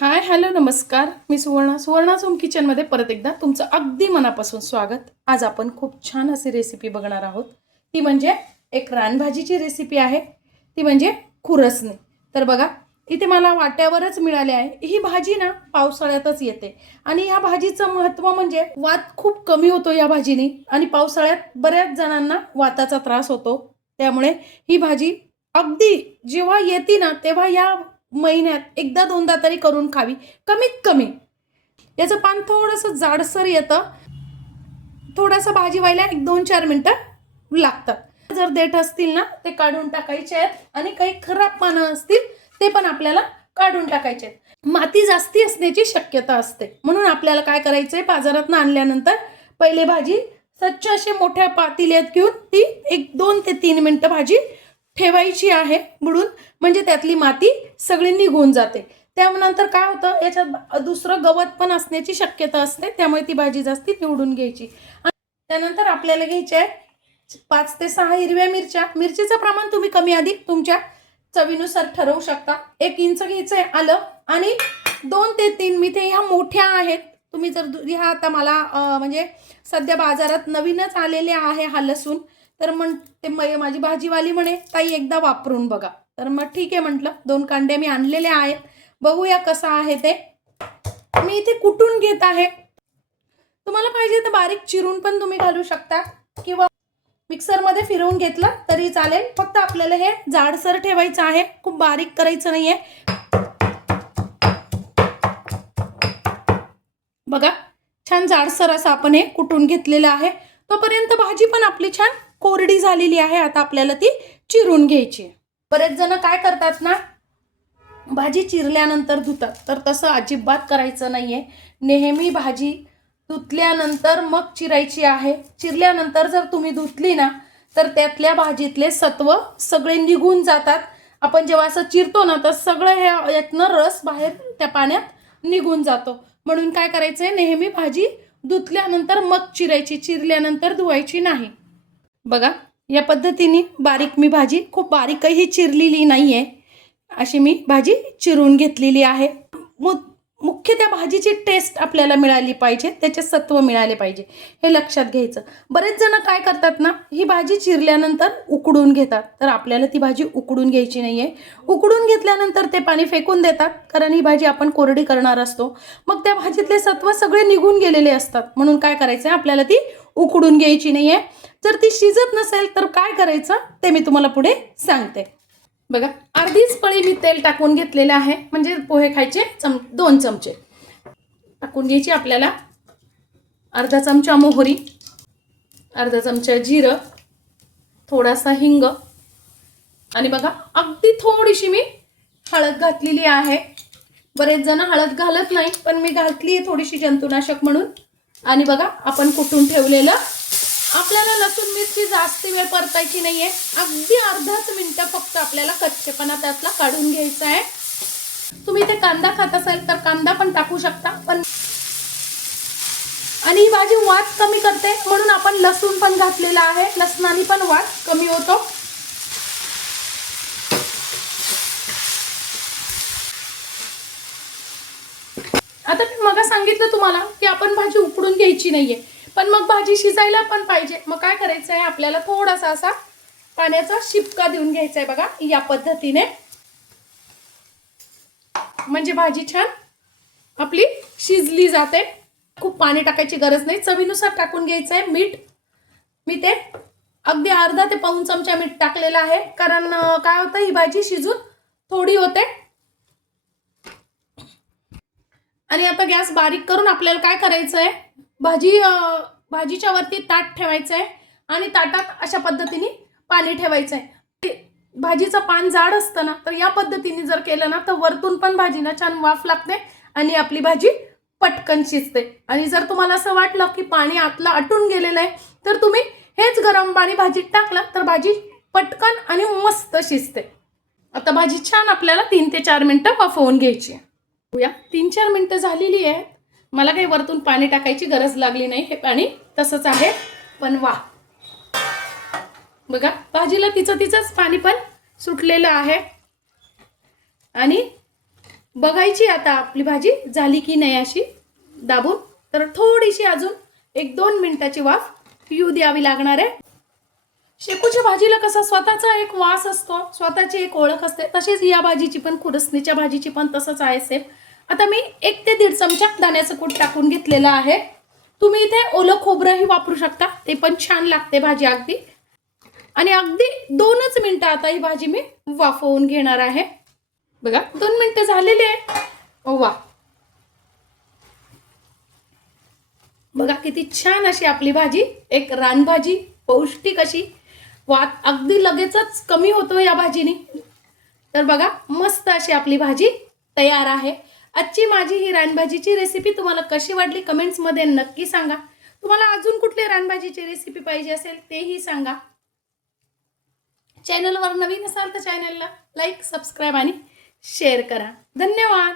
Hi hello नमस्कार. मी सुवर्णाच home किचनमध्ये परत एकदा तुमचं अगदी मनापासून स्वागत. आज आपण खूप छान अशी रेसिपी बघणार आहोत. ती म्हणजे एक रानभाजीची रेसिपी आहे. ती म्हणजे खुरसणी. तर बघा, इथे मला वाट्यावरच मिळाले आहे. ही भाजी ना पावसाळ्यातच येते आणि ह्या भाजीचं महत्त्व म्हणजे वात खूप कमी होतो या भाजीने आणि पावसाळ्यात बऱ्याच जणांना वाताचा त्रास होतो. त्यामुळे ही भाजी अगदी जेव्हा येते ना तेव्हा या महिन्यात एकदा दोनदा तरी करून खावी, कमीत कमी. याचं पान थोडंसं जाडसर येतं. थोडंसं भाजी व्हायला 1-2-4 मिनिटं लागतात. जर देठ असतील ना ते काढून टाकायचे आहेत आणि काही खराब पानं असतील ते पण आपल्याला काढून टाकायचे आहेत. माती जास्ती असण्याची शक्यता असते, म्हणून आपल्याला काय करायचंय, बाजारातून आणल्यानंतर पहिले भाजी स्वच्छ अशी मोठ्या पातेल्यात घेऊन ती 1-2 ते 3 मिनिटं भाजी ठेवायची आहे बुडून, म्हणजे त्यातली माती सगळी निघून जाते. त्यानंतर काय होतं, याच्यात दुसरं गवत पण असण्याची शक्यता असते, त्यामुळे ती भाजी जास्ती निवडून घ्यायची. त्यानंतर आपल्याला घ्यायचे आहे 5 ते 6 हिरव्या मिरच्या. मिरचीचं प्रमाण तुम्ही कमी अधिक तुमच्या चवीनुसार ठरवू शकता. 1 इंच घ्यायचं आहे आलं आणि 2 ते 3 मिथे ह्या मोठ्या आहेत. तुम्ही जर ह्या आता मला म्हणजे सध्या बाजारात नवीनच आलेले आहे हा लसूण, तर मग ते माझी भाजीवाली म्हणे ताई एकदा वापरून बघा. तर मग ठीक आहे म्हटलं, 2 कांडे मी आणलेले आहेत. बघूया कसं आहे ते. मी इथे कुटून घेत आहे. तुम्हाला पाहिजे तर बारीक चिरून पण तुम्ही घालू शकता किंवा मिक्सरमध्ये फिरवून घेतलं तरी चालेल. फक्त आपल्याला हे जाडसर ठेवायचं आहे, खूप बारीक करायचं नाहीये. बघा, छान जाडसर असं आपण हे कुटून घेतलेलं आहे. तोपर्यंत भाजी पण आपली छान कोरडी झालेली आहे. आता आपल्याला ती चिरून घ्यायची. बरेच जण काय करतात ना, भाजी चिरल्यानंतर धुतात, तर तसं अजिबात करायचं नाहीये. नेहमी भाजी धुतल्यानंतर मग चिरायची आहे. चिरल्यानंतर जर तुम्ही धुतली ना तर त्यातल्या भाजीतले सत्व सगळे निघून जातात. आपण जेव्हा असं चिरतो ना तर सगळं हे यातनं रस बाहेर त्या पाण्यात निघून जातो. म्हणून काय करायचंय, नेहमी भाजी धुतल्यानंतर मग चिरायची, चिरल्यानंतर धुवायची नाही. बघा, या पद्धतीने बारीक मी भाजी, खूप बारीकही चिरलेली नाहीये, अशी मी भाजी चिरून घेतलेली आहे. मुख्य त्या भाजीची टेस्ट आपल्याला मिळाली पाहिजे, त्याचे सत्व मिळाले पाहिजे, हे लक्षात घ्यायचं. बरेच जण काय करतात ना, ही भाजी चिरल्यानंतर उकडून घेतात, तर आपल्याला ती भाजी उकडून घ्यायची नाहीये. उकडून घेतल्यानंतर ते पाणी फेकून देतात, कारण ही भाजी आपण कोरडी करणार असतो. मग त्या भाजीतले सत्व सगळे निघून गेलेले असतात. म्हणून काय करायचं, आपल्याला ती उकडून घ्यायची नाहीये. जर ती शिजत नसेल तर काय करायचं ते मी तुम्हाला पुढे सांगते. बघा, अर्धीच पळी मी तेल टाकून घेतलेलं आहे, म्हणजे पोहे खायचे 2 चमचे टाकून घ्यायची. आपल्याला अर्धा चमचा मोहरी, अर्धा चमचा जिरं, थोडासा हिंग आणि बघा अगदी थोडीशी मी हळद घातलेली आहे. बरेच जण हळद घालत नाही, पण मी घातली आहे थोडीशी जंतुनाशक म्हणून. आणि बघा, आपण कुटून ठेवलेलं, आपल्याला लसूण मिरची जास्त वेळ परतायची नाहीये, अगदी अर्धाच मिनिट फक्त आपल्याला कच्चेपणा त्यातला काढून घ्यायचा आहे. तुम्ही ते कांदा खात असाल तर कांदा पण टाकू शकता, पण आणि ही भाजी वात कमी करते म्हणून आपण लसूण पण घातलेला आहे. लसणाने पण वात कमी होतो. आता मी मग सांगितलं तुम्हाला की आपण भाजी उकडून घ्यायची नाहीये, पण मग भाजी शिजायला पण पाहिजे. मग काय करायचं आहे, आपल्याला थोडासा असा पाण्याचा शिपका देऊन घ्यायचा आहे. बघा, या पद्धतीने, म्हणजे भाजी छान आपली शिजली जाते. खूप पाणी टाकायची गरज नाही, चवीनुसार टाकून घ्यायचं आहे. मीठ मी ते अगदी अर्धा ते पाऊण चमचा मीठ टाकलेलं आहे, कारण काय होतं, ही भाजी शिजून थोडी होते. आणि आता गॅस बारीक करून आपल्याला काय करायचं आहे, भाजीच्या वरती ताट ठेवायचं आहे आणि ताटात अशा पद्धतीने पाणी ठेवायचं आहे. भाजीचं पान जाड असतं ना, तर या पद्धतीने जर केलं ना तर वरतून पण भाजीला छान वाफ लागते आणि आपली भाजी पटकन शिजते. आणि जर तुम्हाला असं वाटलं की पाणी आतलं आटून गेलेलं आहे, तर तुम्ही हेच गरम पाणी भाजीत टाकलं तर भाजी पटकन आणि मस्त शिजते. आता भाजी छान आपल्याला 3 ते 4 मिनिटं वाफवून घ्यायची. 3-4 मिनिटं झालेली आहे. मला काही वरतून पाणी टाकायची गरज लागली नाही, हे पाणी तसंच आहे. पण वा, बघा, भाजीला तिचंच पाणी पण सुटलेलं आहे आणि बघायची आता आपली भाजी झाली की नाही अशी दाबून. तर थोडीशी अजून 1-2 मिनिटाची वाफ येऊ द्यावी लागणार आहे. शेपूच्या भाजीला कसा स्वतःचा एक वास असतो, स्वतःची एक ओळख असते, तसेच या भाजीची पण, खुरसणीच्या भाजीची पण तसंच आहे सेम. आता मी 1 ते 1.5 चमचा दाण्याचं कूट टाकून घेतलेलं आहे. तुम्ही इथे ओलं खोबरंही वापरू शकता, ते पण छान लागते भाजी अगदी. आणि अगदी 2च मिनिटं आता ही भाजी मी वाफवून घेणार आहे. बघा 2 मिनिटं झालेली आहे. वा, बघा किती छान अशी आपली भाजी, एक रानभाजी पौष्टिक अशी, वात अगदी लगेचच कमी होतो या भाजीने. तर बघा मस्त अशी आपली भाजी तयार आहे. आजची माझी ही रानभाजीची रेसिपी तुम्हाला कशी वाटली कमेंट्समध्ये नक्की सांगा. तुम्हाला अजून कुठली रानभाजीची रेसिपी पाहिजे असेल तेही सांगा. चॅनलवर नवीन असाल तर चॅनलला लाईक, सबस्क्राईब आणि शेअर करा. धन्यवाद.